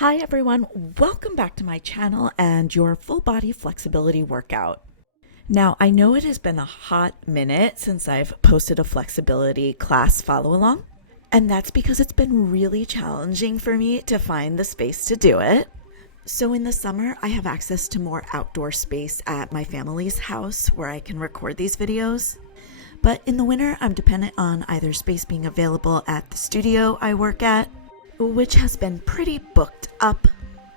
Hi everyone, welcome back to my channel and your full body flexibility workout. Now, I know it has been a hot minute since I've posted a flexibility class follow along, and that's because it's been really challenging for me to find the space to do it. So in the summer, I have access to more outdoor space at my family's house where I can record these videos. But in the winter, I'm dependent on either space being available at the studio I work at, which has been pretty booked up,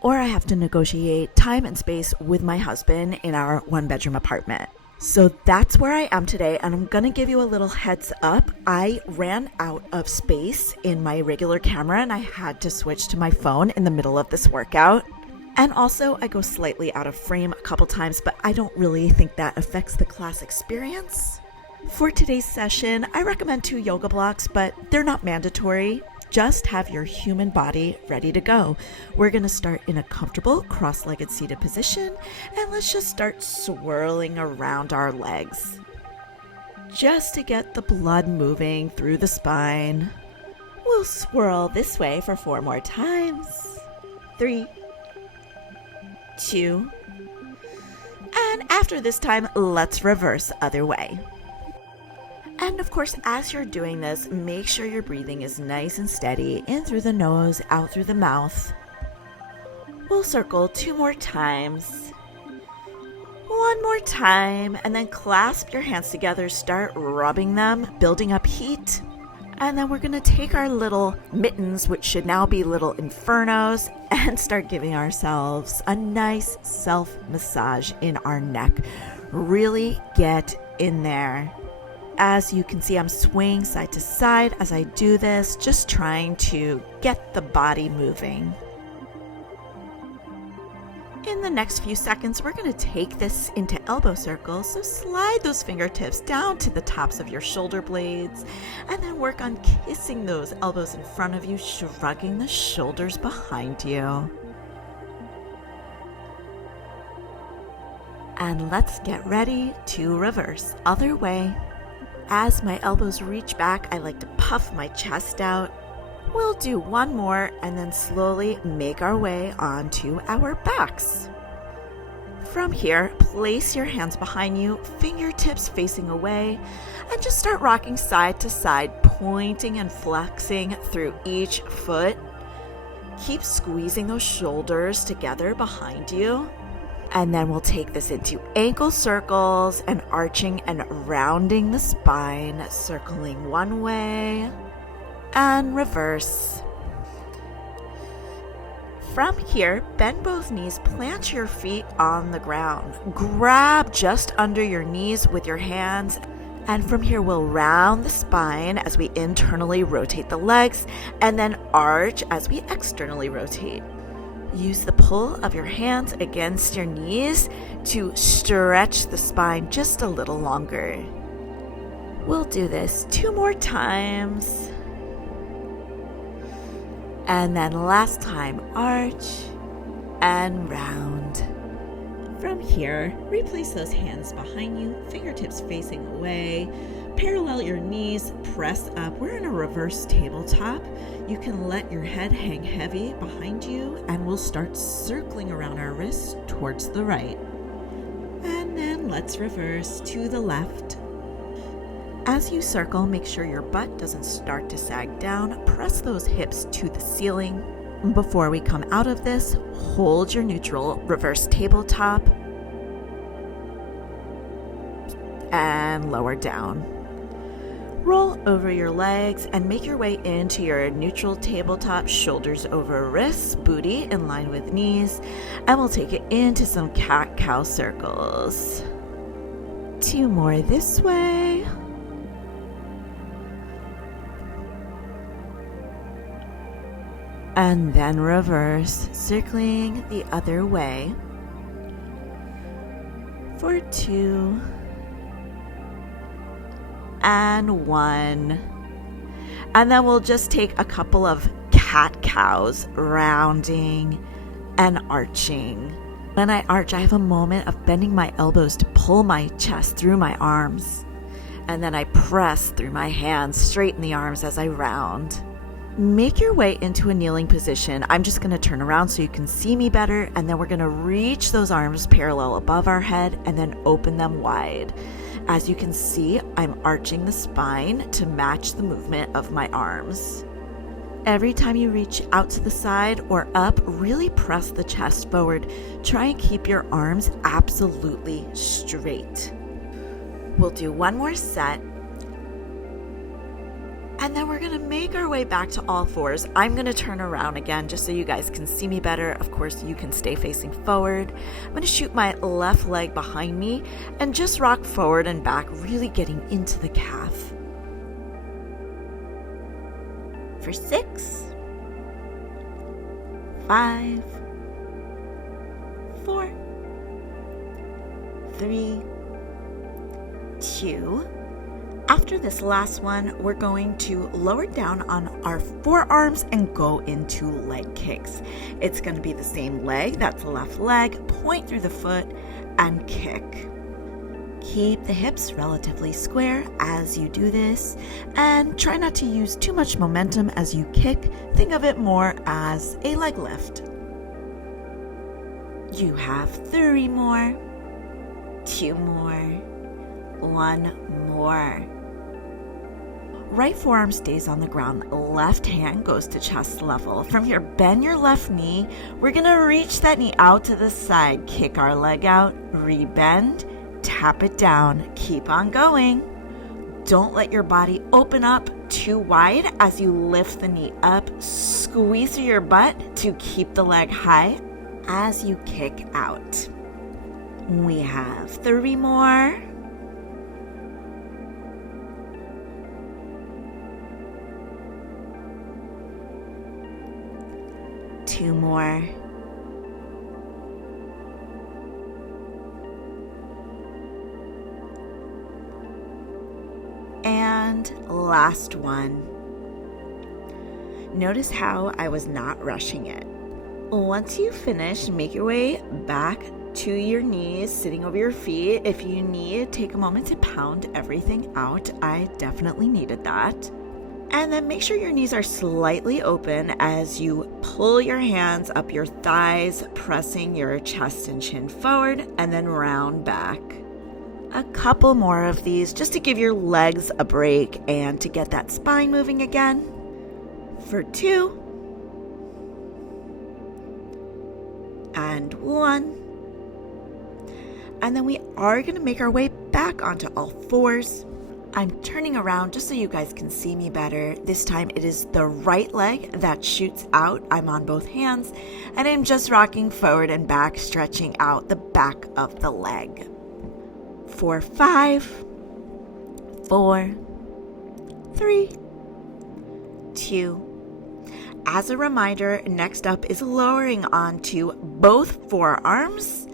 or I have to negotiate time and space with my husband in our one-bedroom apartment. So that's where I am today, and I'm gonna give you a little heads up. I ran out of space in my regular camera and I had to switch to my phone in the middle of this workout. And also, I go slightly out of frame a couple times, but I don't really think that affects the class experience. For today's session, I recommend 2 yoga blocks, but they're not mandatory. Just have your human body ready to go. We're going to start in a comfortable cross-legged seated position, and let's just start swirling around our legs. Just to get the blood moving through the spine. We'll swirl this way for 4 more times. 3, 2, and after this time, let's reverse other way. And of course, as you're doing this, make sure your breathing is nice and steady, in through the nose, out through the mouth. We'll circle 2 more times. 1 more time, and then clasp your hands together, start rubbing them, building up heat. And then we're gonna take our little mittens, which should now be little infernos, and start giving ourselves a nice self-massage in our neck. Really get in there. As you can see, I'm swaying side to side as I do this, just trying to get the body moving. In the next few seconds, we're going to take this into elbow circles, so slide those fingertips down to the tops of your shoulder blades, and then work on kissing those elbows in front of you, shrugging the shoulders behind you. And let's get ready to reverse other way. As my elbows reach back, I like to puff my chest out. We'll do 1 more and then slowly make our way onto our backs. From here, place your hands behind you, fingertips facing away, and just start rocking side to side, pointing and flexing through each foot. Keep squeezing those shoulders together behind you. And then we'll take this into ankle circles and arching and rounding the spine, circling one way and reverse. From here, bend both knees, plant your feet on the ground. Grab just under your knees with your hands. And from here, we'll round the spine as we internally rotate the legs and then arch as we externally rotate. Use the pull of your hands against your knees to stretch the spine just a little longer. We'll do this 2 more times. And then last time, arch and round. From here, replace those hands behind you, fingertips facing away. Parallel your knees, press up. We're in a reverse tabletop. You can let your head hang heavy behind you, and we'll start circling around our wrists towards the right. And then let's reverse to the left. As you circle, make sure your butt doesn't start to sag down. Press those hips to the ceiling. Before we come out of this, hold your neutral reverse tabletop and lower down. Roll over your legs and make your way into your neutral tabletop, shoulders over wrists, booty in line with knees, and we'll take it into some cat-cow circles. 2 more this way. And then reverse, circling the other way for 2 and 1. And then we'll just take a couple of cat-cows, rounding and arching. When I arch, I have a moment of bending my elbows to pull my chest through my arms. And then I press through my hands, straighten the arms as I round. Make your way into a kneeling position. I'm just going to turn around so you can see me better, and then we're going to reach those arms parallel above our head and then open them wide. As you can see, I'm arching the spine to match the movement of my arms. Every time you reach out to the side or up, really press the chest forward. Try and keep your arms absolutely straight. We'll do one more set. And then we're going to make our way back to all fours. I'm going to turn around again just so you guys can see me better. Of course, you can stay facing forward. I'm going to shoot my left leg behind me and just rock forward and back, really getting into the calf. For 6, 5, 4, 3, 2. After this last one, we're going to lower down on our forearms and go into leg kicks. It's going to be the same leg, that's the left leg, point through the foot and kick. Keep the hips relatively square as you do this, and try not to use too much momentum as you kick. Think of it more as a leg lift. You have 3 more, 2 more, 1 more. Right forearm stays on the ground, left hand goes to chest level. From here, bend your left knee. We're gonna reach that knee out to the side, kick our leg out, rebend, tap it down, keep on going. Don't let your body open up too wide as you lift the knee up. Squeeze through your butt to keep the leg high as you kick out. We have 3 more. 2 more. And last one. Notice how I was not rushing it. Once you finish, make your way back to your knees, sitting over your feet. If you need, take a moment to pound everything out. I definitely needed that. And then make sure your knees are slightly open as you pull your hands up your thighs, pressing your chest and chin forward, and then round back. A couple more of these just to give your legs a break and to get that spine moving again. For 2. And 1. And then we are going to make our way back onto all fours. I'm turning around just so you guys can see me better. This time it is the right leg that shoots out. I'm on both hands and I'm just rocking forward and back, stretching out the back of the leg. For 5, 4, 3, 2. As a reminder, next up is lowering onto both forearms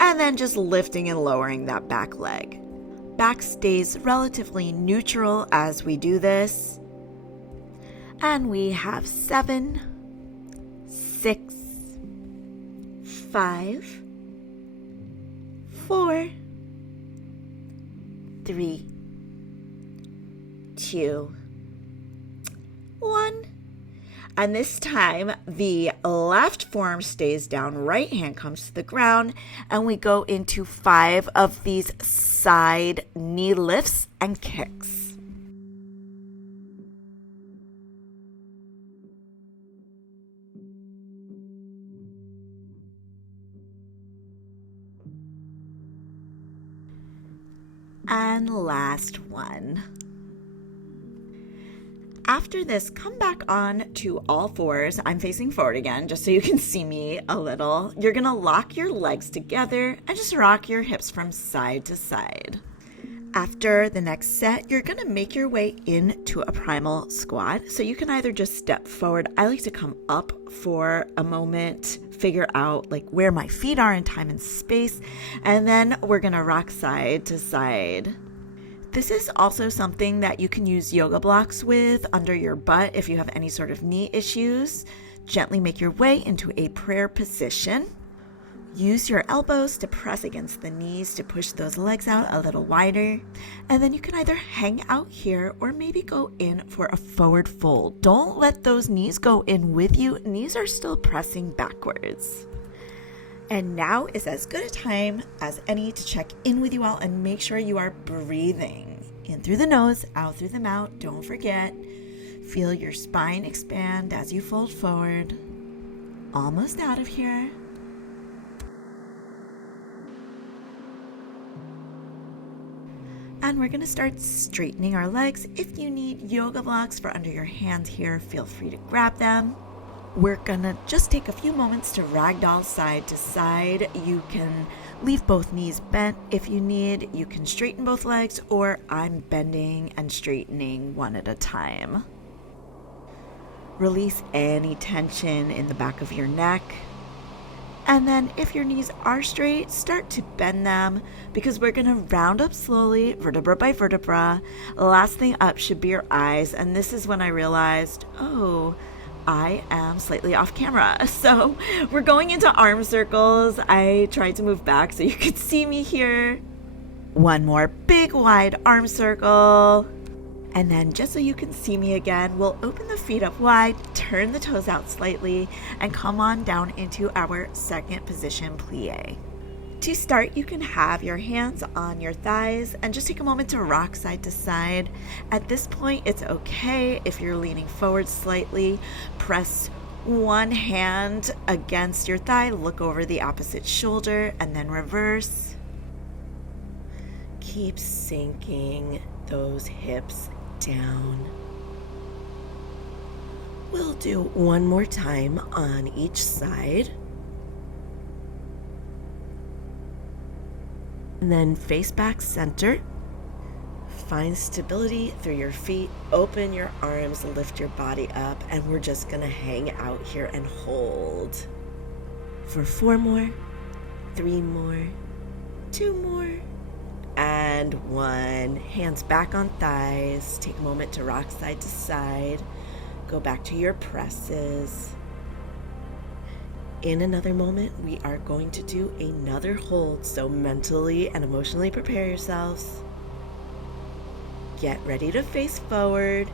and then just lifting and lowering that back leg. Back stays relatively neutral as we do this. And we have 7, 6, 5, 4, 3, 2, 1. And this time, the left forearm stays down, right hand comes to the ground, and we go into 5 of these side knee lifts and kicks. And last one. After this, come back on to all fours. I'm facing forward again, just so you can see me a little. You're gonna lock your legs together and just rock your hips from side to side. After the next set, you're gonna make your way into a primal squat. So you can either just step forward. I like to come up for a moment, figure out like where my feet are in time and space, and then we're gonna rock side to side. This is also something that you can use yoga blocks with under your butt if you have any sort of knee issues. Gently make your way into a prayer position. Use your elbows to press against the knees to push those legs out a little wider. And then you can either hang out here or maybe go in for a forward fold. Don't let those knees go in with you. Knees are still pressing backwards. And now is as good a time as any to check in with you all and make sure you are breathing. In through the nose, out through the mouth. Don't forget. Feel your spine expand as you fold forward. Almost out of here. And we're going to start straightening our legs. If you need yoga blocks for under your hands here, feel free to grab them. We're going to just take a few moments to ragdoll side to side. You can leave both knees bent if you need. You can straighten both legs, or I'm bending and straightening one at a time. Release any tension in the back of your neck. And then if your knees are straight, start to bend them because we're going to round up slowly, vertebra by vertebra. Last thing up should be your eyes. And this is when I realized, oh, I am slightly off camera. So we're going into arm circles. I tried to move back so you could see me here. One more big wide arm circle. And then just so you can see me again, we'll open the feet up wide, turn the toes out slightly, and come on down into our second position plie. To start, you can have your hands on your thighs and just take a moment to rock side to side. At this point, it's okay if you're leaning forward slightly. Press one hand against your thigh, look over the opposite shoulder, and then reverse. Keep sinking those hips down. We'll do one more time on each side. And then face back center. Find stability through your feet. Open your arms, lift your body up, and we're just gonna hang out here and hold. For 4 more, 3 more, 2 more, and 1. Hands back on thighs. Take a moment to rock side to side. Go back to your presses. In another moment, we are going to do another hold, so mentally and emotionally prepare yourselves. Get ready to face forward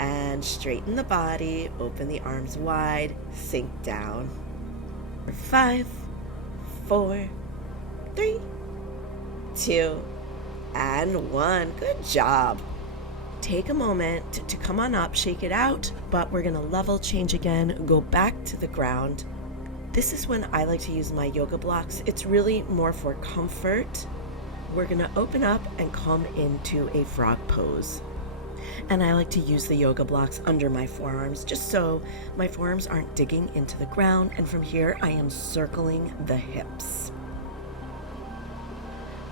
and straighten the body. Open the arms wide. Sink down. 5, 4, 3, 2, and 1. Good job. Take a moment to come on up, shake it out, but we're going to level change again, go back to the ground. This is when I like to use my yoga blocks. It's really more for comfort. We're going to open up and come into a frog pose. And I like to use the yoga blocks under my forearms just so my forearms aren't digging into the ground. And from here, I am circling the hips.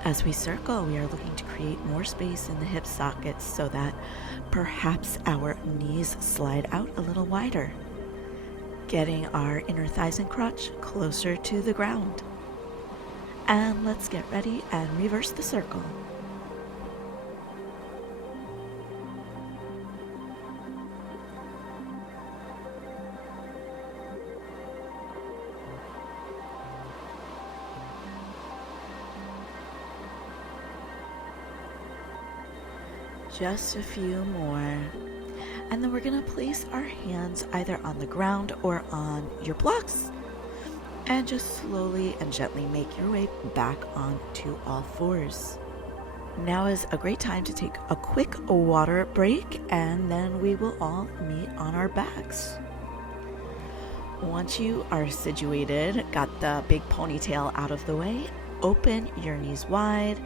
As we circle, we are looking to create more space in the hip sockets so that perhaps our knees slide out a little wider, getting our inner thighs and crotch closer to the ground. And let's get ready and reverse the circle. Just a few more. And then we're going to place our hands either on the ground or on your blocks. And just slowly and gently make your way back onto all fours. Now is a great time to take a quick water break, and then we will all meet on our backs. Once you are situated, got the big ponytail out of the way, open your knees wide.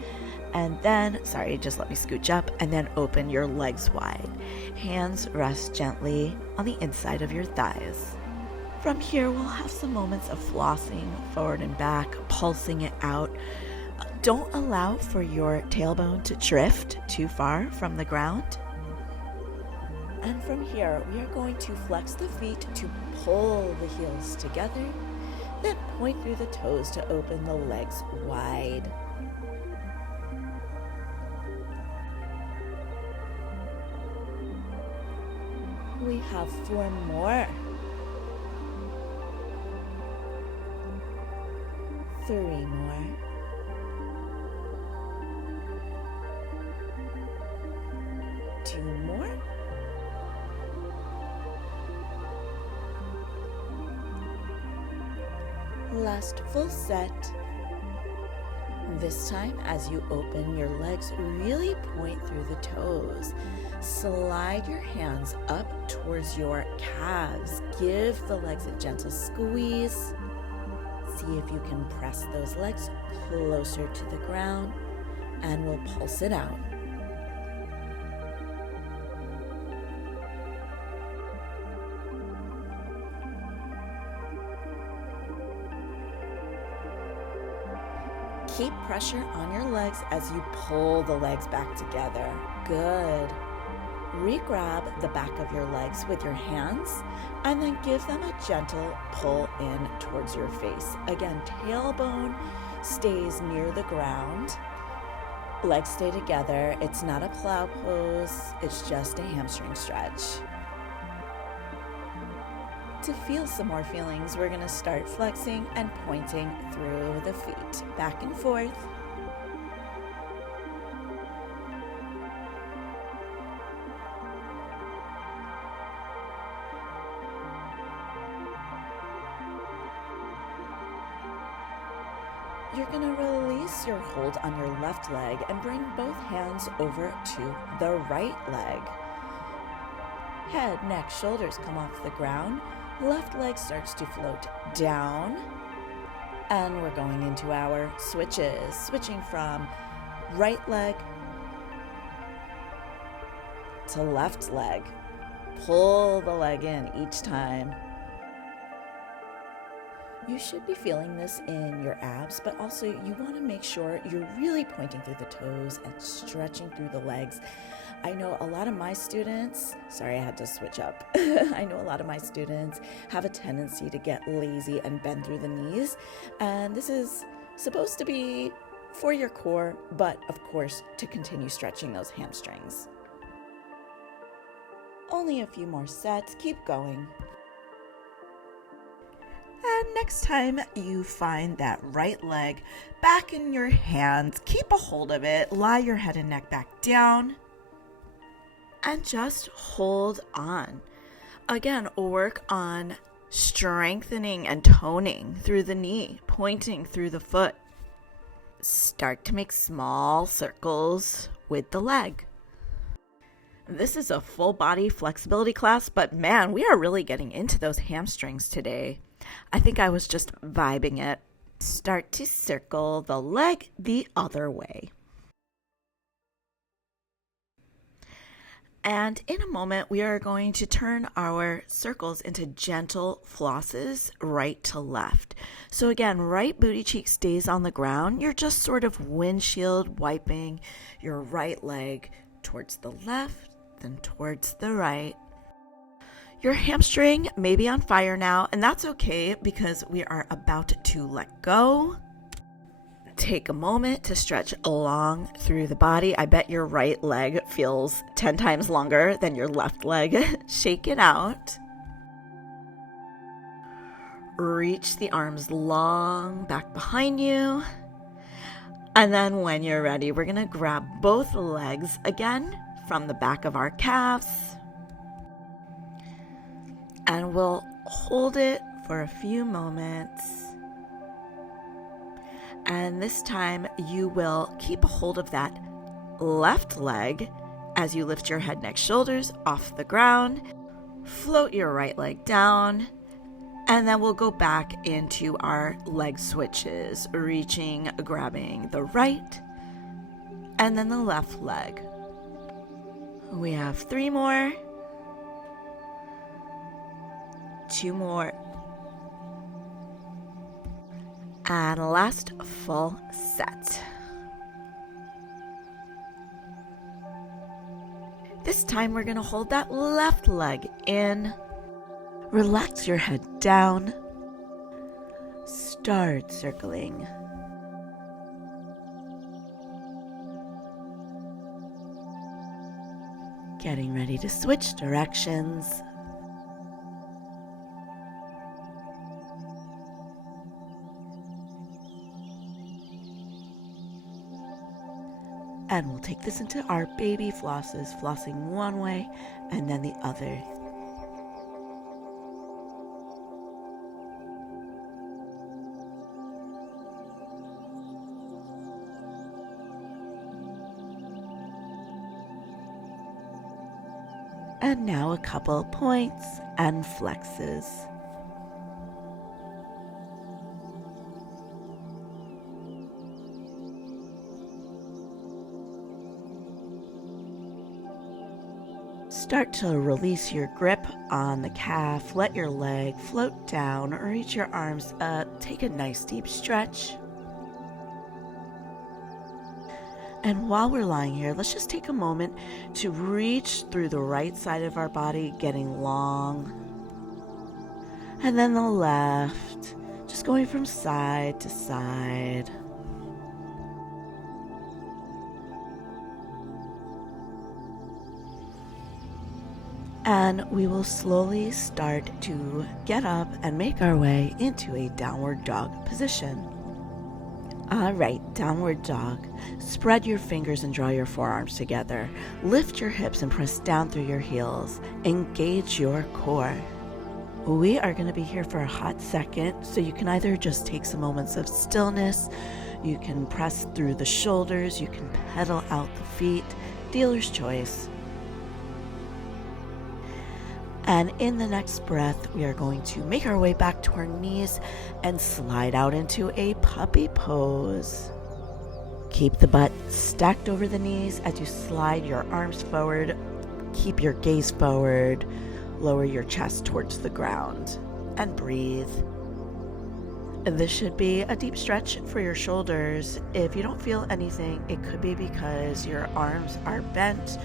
And then, just let me scooch up, and then open your legs wide. Hands rest gently on the inside of your thighs. From here, we'll have some moments of flossing forward and back, pulsing it out. Don't allow for your tailbone to drift too far from the ground. And from here, we are going to flex the feet to pull the heels together, then point through the toes to open the legs wide. We have 4 more. 3 more. 2 more. Last full set. This time, as you open your legs, really point through the toes. Slide your hands up towards your calves. Give the legs a gentle squeeze. See if you can press those legs closer to the ground, and we'll pulse it out. Keep pressure on your legs as you pull the legs back together. Good. Re-grab the back of your legs with your hands and then give them a gentle pull in towards your face. Again, tailbone stays near the ground. Legs stay together. It's not a plow pose. It's just a hamstring stretch. To feel some more feelings, we're going to start flexing and pointing through the feet, back and forth. You're going to release your hold on your left leg and bring both hands over to the right leg. Head, neck, shoulders come off the ground. Left leg starts to float down. And we're going into our switches. Switching from right leg to left leg. Pull the leg in each time. You should be feeling this in your abs, but also you want to make sure you're really pointing through the toes and stretching through the legs. I know a lot of my students, sorry I had to switch up. I know a lot of my students have a tendency to get lazy and bend through the knees. And this is supposed to be for your core, but of course to continue stretching those hamstrings. Only a few more sets, keep going. And next time you find that right leg back in your hands, keep a hold of it, lie your head and neck back down, and just hold on. Again, work on strengthening and toning through the knee, pointing through the foot. Start to make small circles with the leg. This is a full body flexibility class, but man, we are really getting into those hamstrings today. I think I was just vibing it. Start to circle the leg the other way. And in a moment, we are going to turn our circles into gentle flosses right to left. So again, right booty cheek stays on the ground. You're just sort of windshield wiping your right leg towards the left, then towards the right. Your hamstring may be on fire now, and that's okay because we are about to let go. Take a moment to stretch along through the body. I bet your right leg feels 10 times longer than your left leg. Shake it out. Reach the arms long back behind you. And then when you're ready, we're going to grab both legs again from the back of our calves. And we'll hold it for a few moments. And this time you will keep a hold of that left leg as you lift your head, neck, shoulders off the ground. Float your right leg down. And then we'll go back into our leg switches, reaching, grabbing the right and then the left leg. We have 3 more. 2 more. And last full set. This time we're going to hold that left leg in. Relax your head down. Start circling. Getting ready to switch directions. And we'll take this into our baby flosses, flossing one way and then the other. And now a couple points and flexes. Start to release your grip on the calf, let your leg float down, reach your arms up, take a nice deep stretch. And while we're lying here, let's just take a moment to reach through the right side of our body, getting long. And then the left, just going from side to side. And we will slowly start to get up and make our way into a downward dog position. All right, downward dog. Spread your fingers and draw your forearms together. Lift your hips and press down through your heels. Engage your core. We are going to be here for a hot second, so you can either just take some moments of stillness, you can press through the shoulders, you can pedal out the feet, dealer's choice. And in the next breath, we are going to make our way back to our knees and slide out into a puppy pose. Keep the butt stacked over the knees as you slide your arms forward. Keep your gaze forward. Lower your chest towards the ground and breathe. This should be a deep stretch for your shoulders. If you don't feel anything, it could be because your arms are bent,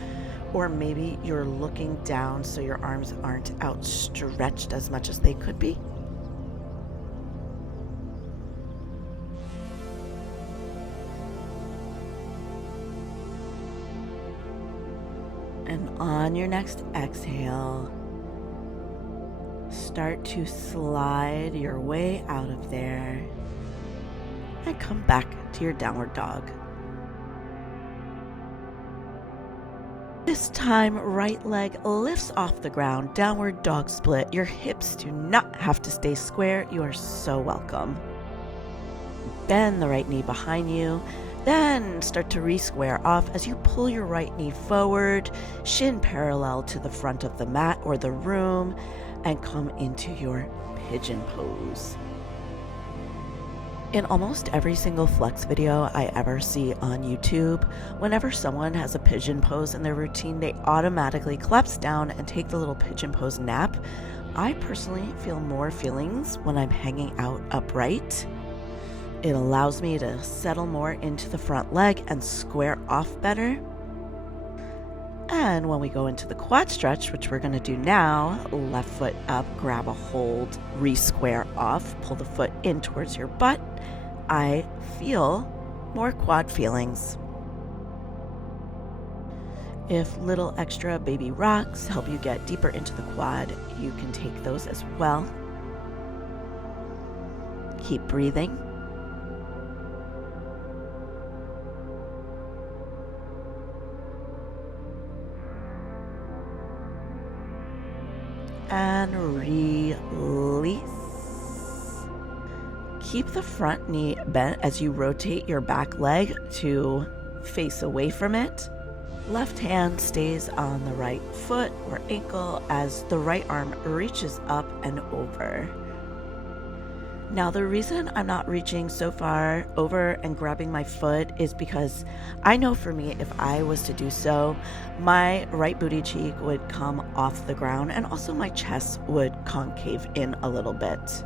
or maybe you're looking down so your arms aren't outstretched as much as they could be. And on your next exhale, start to slide your way out of there and come back to your downward dog. This time, right leg lifts off the ground, downward dog split. Your hips do not have to stay square. You are so welcome. Bend the right knee behind you, then start to re-square off as you pull your right knee forward, shin parallel to the front of the mat or the room, and come into your pigeon pose. In almost every single flex video I ever see on YouTube, whenever someone has a pigeon pose in their routine, they automatically collapse down and take the little pigeon pose nap. I personally feel more feelings when I'm hanging out upright. It allows me to settle more into the front leg and square off better. And when we go into the quad stretch, which we're going to do now, left foot up, grab a hold, re-square off, pull the foot in towards your butt. I feel more quad feelings. If little extra baby rocks help you get deeper into the quad, you can take those as well. Keep breathing. And release. Keep the front knee bent as you rotate your back leg to face away from it. Left hand stays on the right foot or ankle as the right arm reaches up and over. Now, the reason I'm not reaching so far over and grabbing my foot is because I know for me, if I was to do so, my right booty cheek would come off the ground and also my chest would concave in a little bit.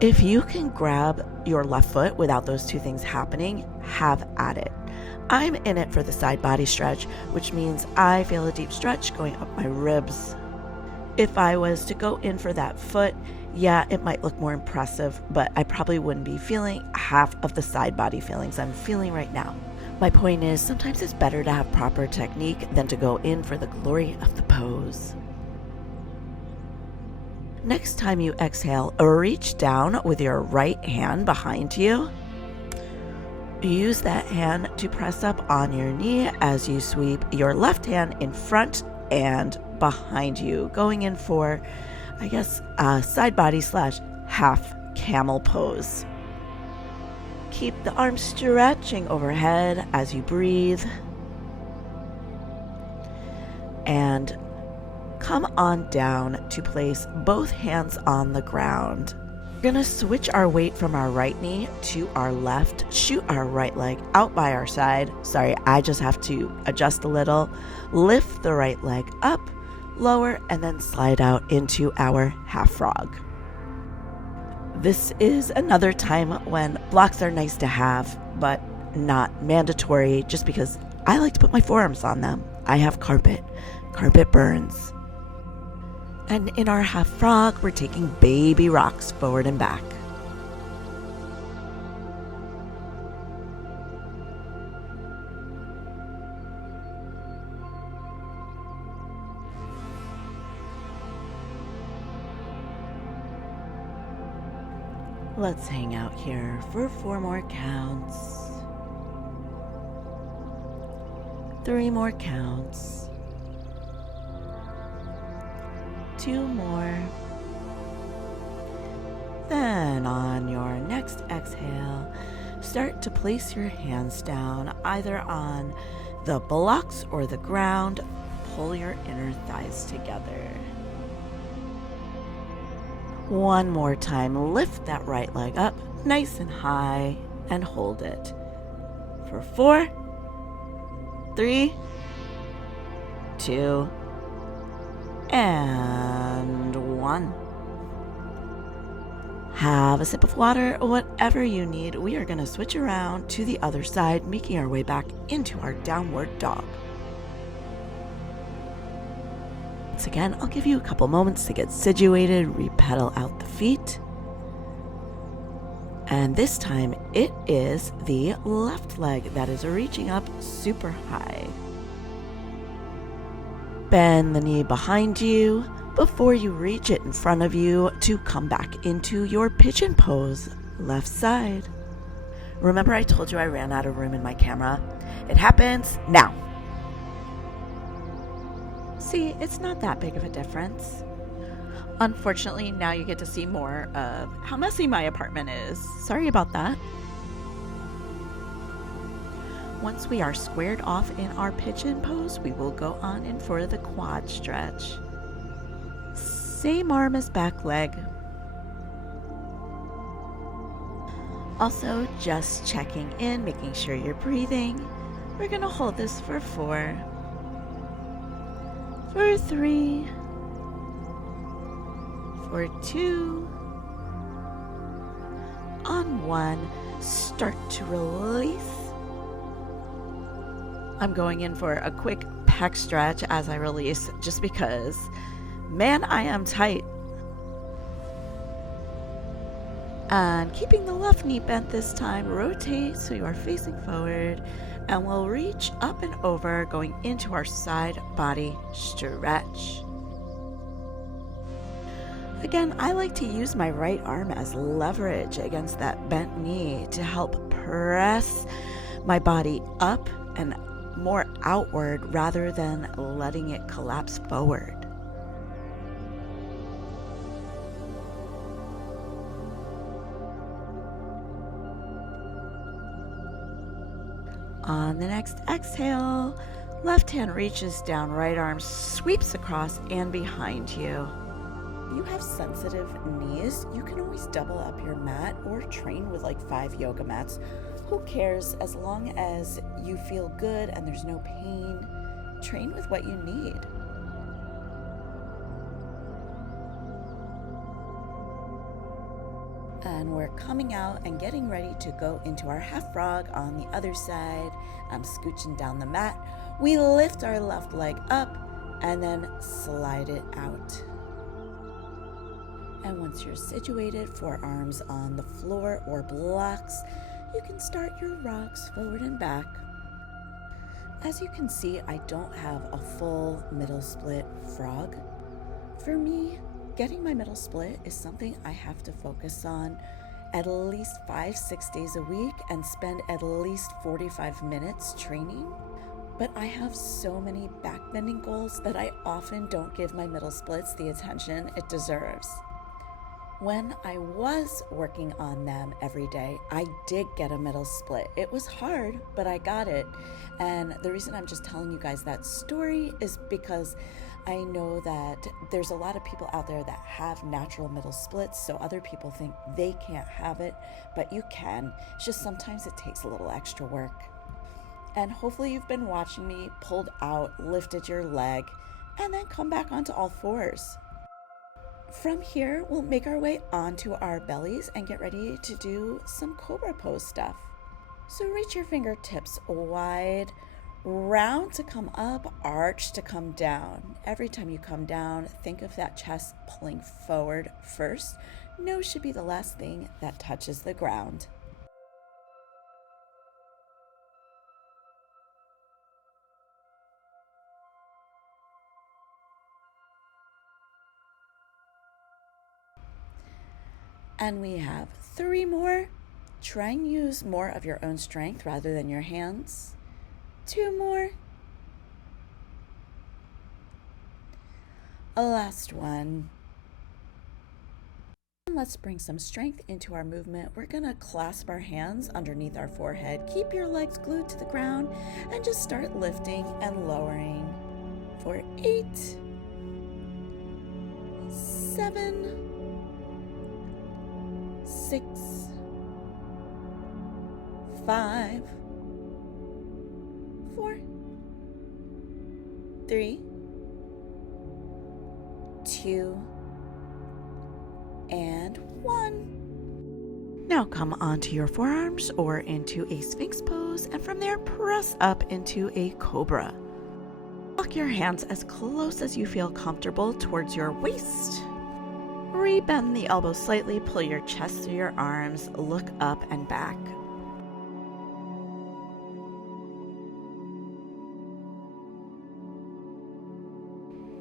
If you can grab your left foot without those two things happening, have at it. I'm in it for the side body stretch, which means I feel a deep stretch going up my ribs. If I was to go in for that foot, yeah, it might look more impressive, but I probably wouldn't be feeling half of the side body feelings I'm feeling right now. My point is, sometimes it's better to have proper technique than to go in for the glory of the pose. Next time you exhale, reach down with your right hand behind you. Use that hand to press up on your knee as you sweep your left hand in front and behind you, going in for, I guess, side body / half camel pose. Keep the arms stretching overhead as you breathe. And come on down to place both hands on the ground. We're gonna switch our weight from our right knee to our left, shoot our right leg out by our side. Sorry, I just have to adjust a little. Lift the right leg up, lower, and then slide out into our half frog. This is another time when blocks are nice to have, but not mandatory, just because I like to put my forearms on them. I have carpet. Carpet burns. And in our half frog, we're taking baby rocks forward and back. Let's hang out here for 4 more counts. 3 more counts. 2 more. Then on your next exhale, start to place your hands down either on the blocks or the ground. Pull your inner thighs together. 1 more time, lift that right leg up nice and high and hold it for 4, 3, 2, and 1. Have a sip of water, whatever you need. We are going to switch around to the other side, making our way back into our downward dog. Once again, I'll give you a couple moments to get situated, repedal out the feet. And this time it is the left leg that is reaching up super high. Bend the knee behind you before you reach it in front of you to come back into your pigeon pose, left side. Remember I told you I ran out of room in my camera? It happens now. See, it's not that big of a difference. Unfortunately, now you get to see more of how messy my apartment is. Sorry about that. Once we are squared off in our pigeon pose, we will go on in for the quad stretch. Same arm as back leg. Also, just checking in, making sure you're breathing. We're going to hold this for 4, for 3, for 2, on 1. Start to release. I'm going in for a quick pec stretch as I release, just because, man, I am tight. And keeping the left knee bent this time, rotate so you are facing forward, and we'll reach up and over, going into our side body stretch. Again, I like to use my right arm as leverage against that bent knee to help press my body up and more outward rather than letting it collapse forward. On the next exhale, left hand reaches down, right arm sweeps across and behind you. If you have sensitive knees, you can always double up your mat or train with like 5 yoga mats. Who cares? As long as you feel good and there's no pain, train with what you need. And we're coming out and getting ready to go into our half frog on the other side. I'm scooching down the mat. We lift our left leg up and then slide it out. And once you're situated, forearms on the floor or blocks, you can start your rocks forward and back. As you can see, I don't have a full middle split frog. For me, getting my middle split is something I have to focus on at least 5-6 days a week and spend at least 45 minutes training. But I have so many back bending goals that I often don't give my middle splits the attention it deserves. When I was working on them every day, I did get a middle split. It was hard, but I got it. And the reason I'm just telling you guys that story is because I know that there's a lot of people out there that have natural middle splits, so other people think they can't have it, but you can. It's just sometimes it takes a little extra work. And hopefully you've been watching me pulled out, lifted your leg, and then come back onto all fours. From here, we'll make our way onto our bellies and get ready to do some cobra pose stuff. So reach your fingertips wide, round to come up, arch to come down. Every time you come down, think of that chest pulling forward first. Nose should be the last thing that touches the ground. And we have 3 more. Try and use more of your own strength rather than your hands. 2 more. A last one. And let's bring some strength into our movement. We're gonna clasp our hands underneath our forehead. Keep your legs glued to the ground and just start lifting and lowering for 8, 7, 6, 5, 4, 3, 2, and 1. Now come onto your forearms or into a Sphinx pose, and from there press up into a cobra. Walk your hands as close as you feel comfortable towards your waist. Rebend the elbows slightly, pull your chest through your arms, look up and back.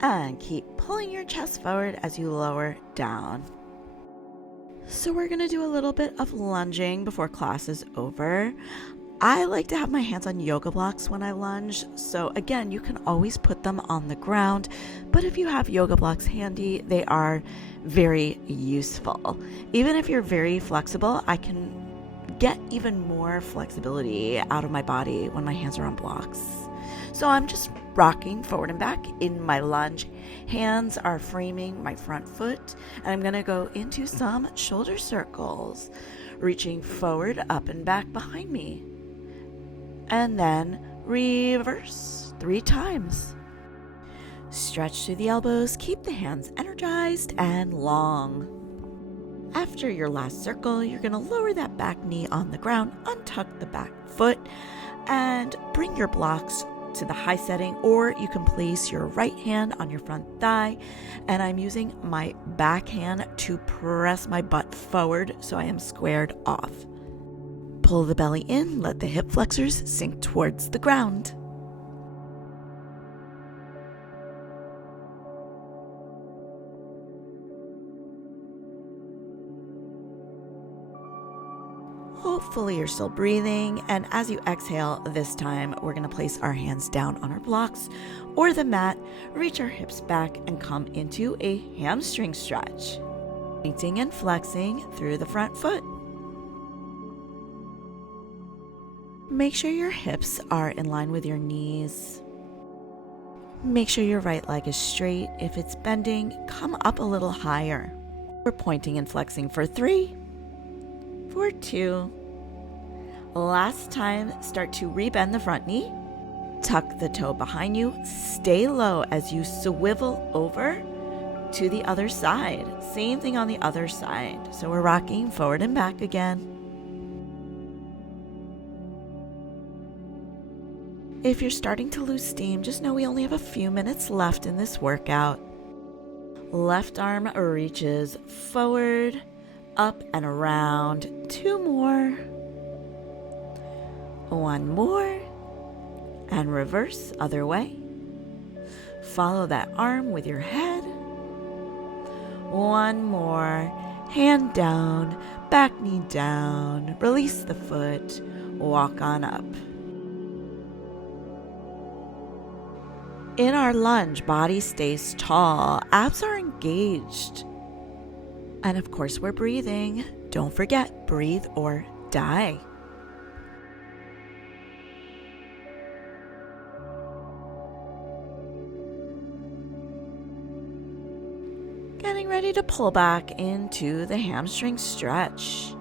And keep pulling your chest forward as you lower down. So we're going to do a little bit of lunging before class is over. I like to have my hands on yoga blocks when I lunge, so again, you can always put them on the ground, but if you have yoga blocks handy, they are very useful. Even if you're very flexible, I can get even more flexibility out of my body when my hands are on blocks. So I'm just rocking forward and back in my lunge. Hands are framing my front foot, and I'm going to go into some shoulder circles, reaching forward, up and back behind me. And then reverse 3 times. Stretch through the elbows, keep the hands energized and long. After your last circle, you're going to lower that back knee on the ground, untuck the back foot, and bring your blocks to the high setting, or you can place your right hand on your front thigh, and I'm using my back hand to press my butt forward so I am squared off. Pull the belly in, let the hip flexors sink towards the ground. Hopefully you're still breathing, and as you exhale this time, we're going to place our hands down on our blocks or the mat, reach our hips back, and come into a hamstring stretch. Pointing and flexing through the front foot. Make sure your hips are in line with your knees. Make sure your right leg is straight. If it's bending, come up a little higher. We're pointing and flexing for 3, for 2. Last time, start to rebend the front knee. Tuck the toe behind you. Stay low as you swivel over to the other side. Same thing on the other side. So we're rocking forward and back again. If you're starting to lose steam, just know we only have a few minutes left in this workout. Left arm reaches forward, up and around. 2 more. 1 more. And reverse, other way. Follow that arm with your head. 1 more. Hand down. Back knee down, release the foot, walk on up. In our lunge, body stays tall, abs are engaged. And of course, we're breathing. Don't forget, breathe or die. Getting ready to pull back into the hamstring stretch.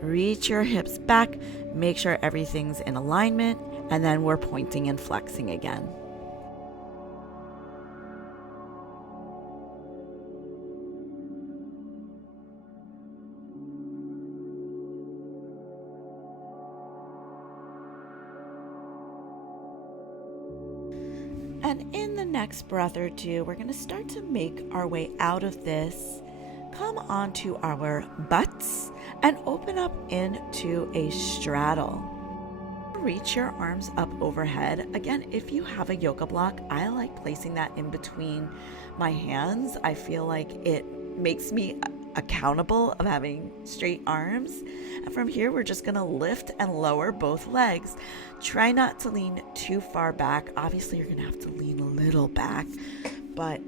Reach your hips back, make sure everything's in alignment, and then we're pointing and flexing again. And in the next breath or two, we're going to start to make our way out of this. Come onto our butts and open up into a straddle. Reach your arms up overhead. Again, if you have a yoga block, I like placing that in between my hands. I feel like it makes me accountable of having straight arms. And from here, we're just going to lift and lower both legs. Try not to lean too far back. Obviously, you're going to have to lean a little back, but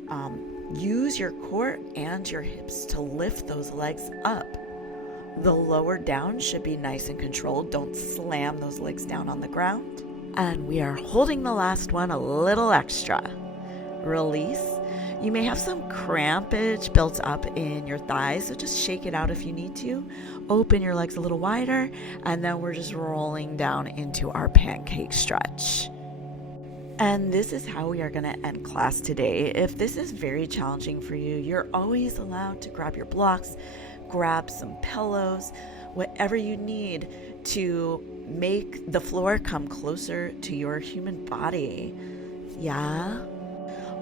use your core and your hips to lift those legs up. The lower down should be nice and controlled. Don't slam those legs down on the ground. And we are holding the last one a little extra. Release. You may have some crampage built up in your thighs, so just shake it out if you need to. Open your legs a little wider, and then we're just rolling down into our pancake stretch. And this is how we are going to end class today. If this is very challenging for you, you're always allowed to grab your blocks, grab some pillows, whatever you need to make the floor come closer to your human body. Yeah?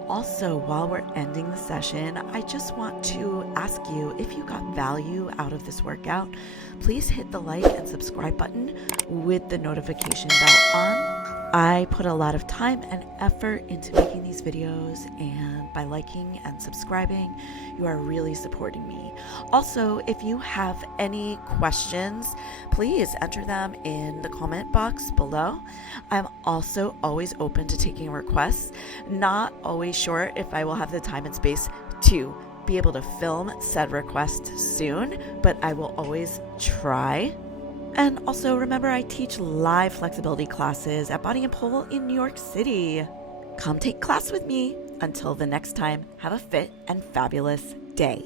Also, while we're ending the session, I just want to ask you, if you got value out of this workout, please hit the like and subscribe button with the notification bell on. I put a lot of time and effort into making these videos, and by liking and subscribing, you are really supporting me. Also, if you have any questions, please enter them in the comment box below. I'm also always open to taking requests. Not always sure if I will have the time and space to be able to film said request soon, but I will always try. And also remember, I teach live flexibility classes at Body and Pole in New York City. Come take class with me. Until the next time, have a fit and fabulous day.